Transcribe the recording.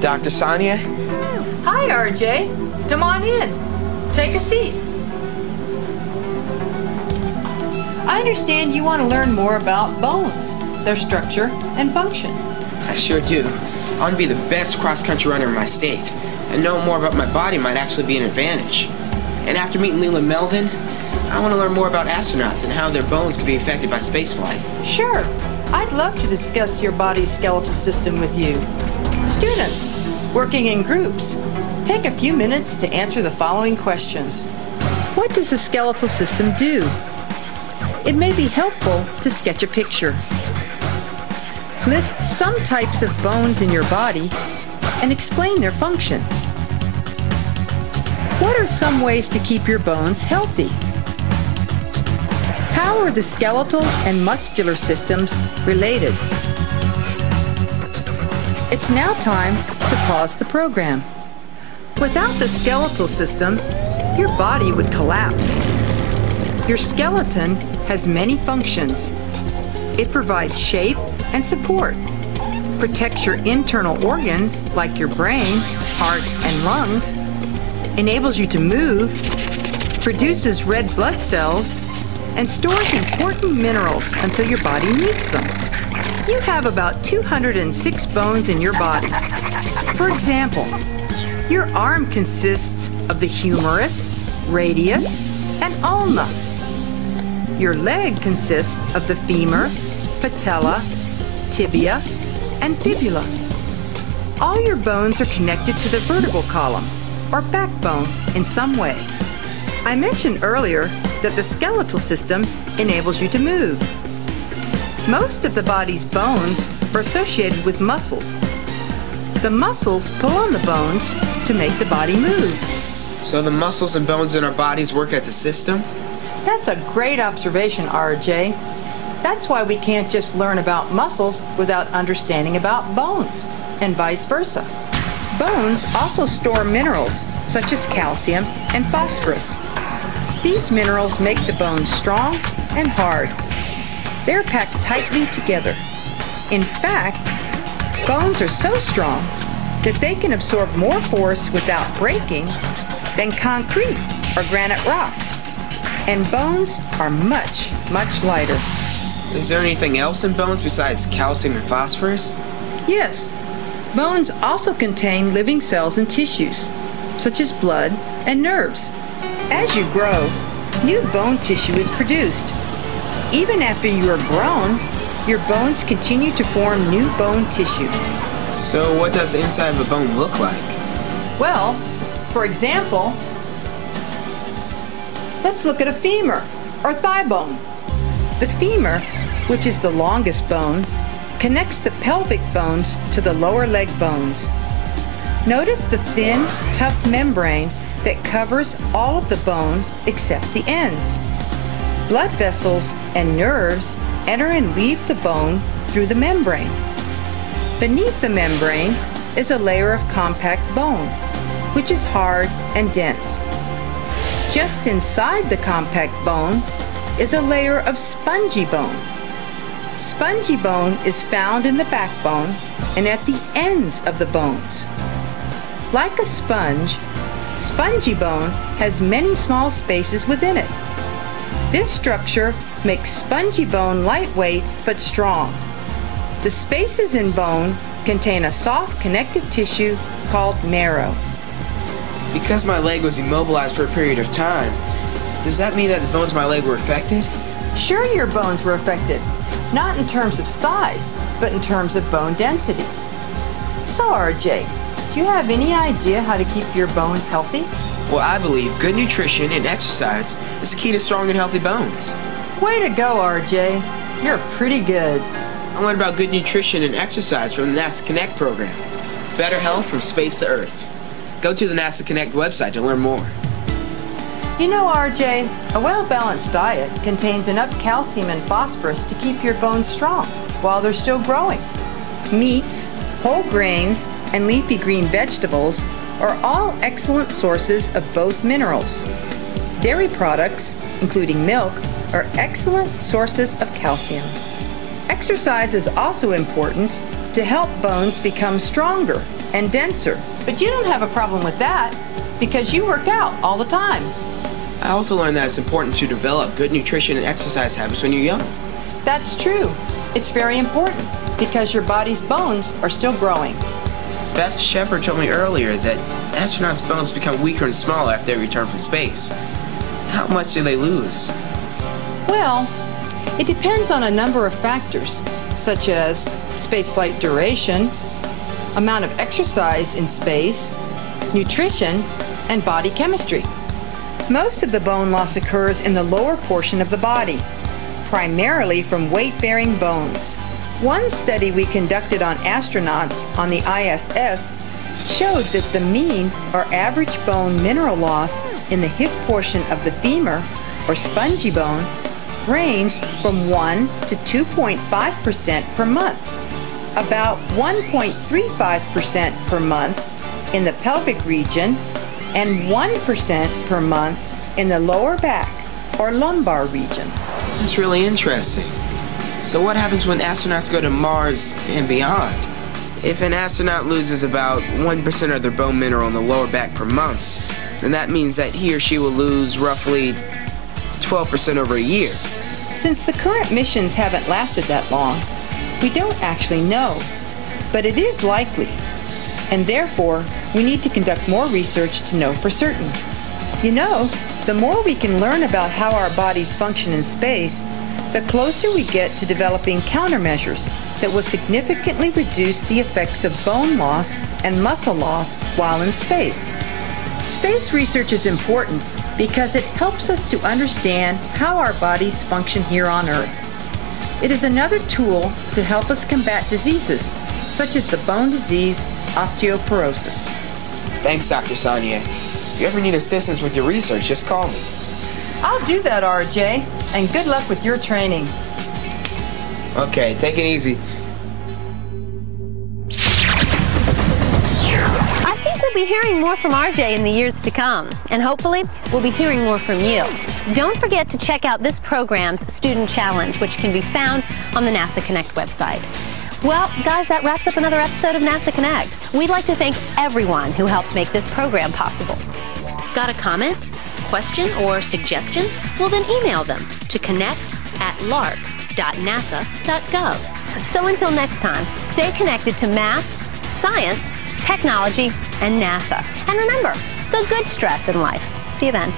Dr. Sonia? Hi, RJ. Come on in. Take a seat. I understand you want to learn more about bones, their structure and function. I sure do. I want to be the best cross-country runner in my state, and knowing more about my body might actually be an advantage. And after meeting Leland Melvin, I want to learn more about astronauts and how their bones could be affected by spaceflight. Sure. I'd love to discuss your body's skeletal system with you. Students, working in groups, take a few minutes to answer the following questions. What does a skeletal system do? It may be helpful to sketch a picture. List some types of bones in your body and explain their function. What are some ways to keep your bones healthy? How are the skeletal and muscular systems related? It's now time to pause the program. Without the skeletal system, your body would collapse. Your skeleton has many functions. It provides shape and support, protects your internal organs like your brain, heart, and lungs, enables you to move, produces red blood cells, and stores important minerals until your body needs them. You have about 206 bones in your body. For example, your arm consists of the humerus, radius, and ulna. Your leg consists of the femur, patella, tibia, and fibula. All your bones are connected to the vertebral column, or backbone, in some way. I mentioned earlier that the skeletal system enables you to move. Most of the body's bones are associated with muscles. The muscles pull on the bones to make the body move. So the muscles and bones in our bodies work as a system? That's a great observation, RJ. That's why we can't just learn about muscles without understanding about bones, and vice versa. Bones also store minerals such as calcium and phosphorus. These minerals make the bones strong and hard. They're packed tightly together. In fact, bones are so strong that they can absorb more force without breaking than concrete or granite rock. And bones are much, much lighter. Is there anything else in bones besides calcium and phosphorus? Yes. Bones also contain living cells and tissues, such as blood and nerves. As you grow, new bone tissue is produced. Even after you are grown, your bones continue to form new bone tissue. So what does the inside of a bone look like? Well, for example, let's look at a femur, or thigh bone. The femur, which is the longest bone, connects the pelvic bones to the lower leg bones. Notice the thin, tough membrane that covers all of the bone except the ends. Blood vessels and nerves enter and leave the bone through the membrane. Beneath the membrane is a layer of compact bone, which is hard and dense. Just inside the compact bone is a layer of spongy bone. Spongy bone is found in the backbone and at the ends of the bones. Like a sponge, spongy bone has many small spaces within it. This structure makes spongy bone lightweight but strong. The spaces in bone contain a soft connective tissue called marrow. Because my leg was immobilized for a period of time, does that mean that the bones in my leg were affected? Sure, your bones were affected. Not in terms of size, but in terms of bone density. So, RJ, do you have any idea how to keep your bones healthy? Well, I believe good nutrition and exercise is the key to strong and healthy bones. Way to go, RJ. You're pretty good. I learned about good nutrition and exercise from the NASA Connect program. Better health from space to Earth. Go to the NASA Connect website to learn more. You know, RJ, a well-balanced diet contains enough calcium and phosphorus to keep your bones strong while they're still growing. Meats, whole grains, and leafy green vegetables are all excellent sources of both minerals. Dairy products, including milk, are excellent sources of calcium. Exercise is also important to help bones become stronger and denser. But you don't have a problem with that because you work out all the time. I also learned that it's important to develop good nutrition and exercise habits when you're young. That's true. It's very important because your body's bones are still growing. Beth Shepard told me earlier that astronauts' bones become weaker and smaller after they return from space. How much do they lose? Well, it depends on a number of factors, such as spaceflight duration, amount of exercise in space, nutrition, and body chemistry. Most of the bone loss occurs in the lower portion of the body, primarily from weight-bearing bones. One study we conducted on astronauts on the ISS showed that the mean or average bone mineral loss in the hip portion of the femur, or spongy bone, ranged from 1 to 2.5% per month, about 1.35% per month in the pelvic region, and 1% per month in the lower back or lumbar region. That's really interesting. So what happens when astronauts go to Mars and beyond? If an astronaut loses about 1% of their bone mineral in the lower back per month, then that means that he or she will lose roughly 12% over a year. Since the current missions haven't lasted that long, we don't actually know, but it is likely, and therefore we need to conduct more research to know for certain. You know, the more we can learn about how our bodies function in space, the closer we get to developing countermeasures that will significantly reduce the effects of bone loss and muscle loss while in space. Space research is important because it helps us to understand how our bodies function here on Earth. It is another tool to help us combat diseases such as the bone disease osteoporosis. Thanks, Dr. Sonia. If you ever need assistance with your research, just call me. I'll do that, RJ, and good luck with your training. Okay, take it easy. I think we'll be hearing more from RJ in the years to come, and hopefully we'll be hearing more from you. Don't forget to check out this program's Student Challenge, which can be found on the NASA Connect website. Well, guys, that wraps up another episode of NASA Connect. We'd like to thank everyone who helped make this program possible. Got a comment, question, or suggestion? Well, then email them to connect@larc.nasa.gov. So until next time, stay connected to math, science, technology, and NASA. And remember, the good stress in life. See you then.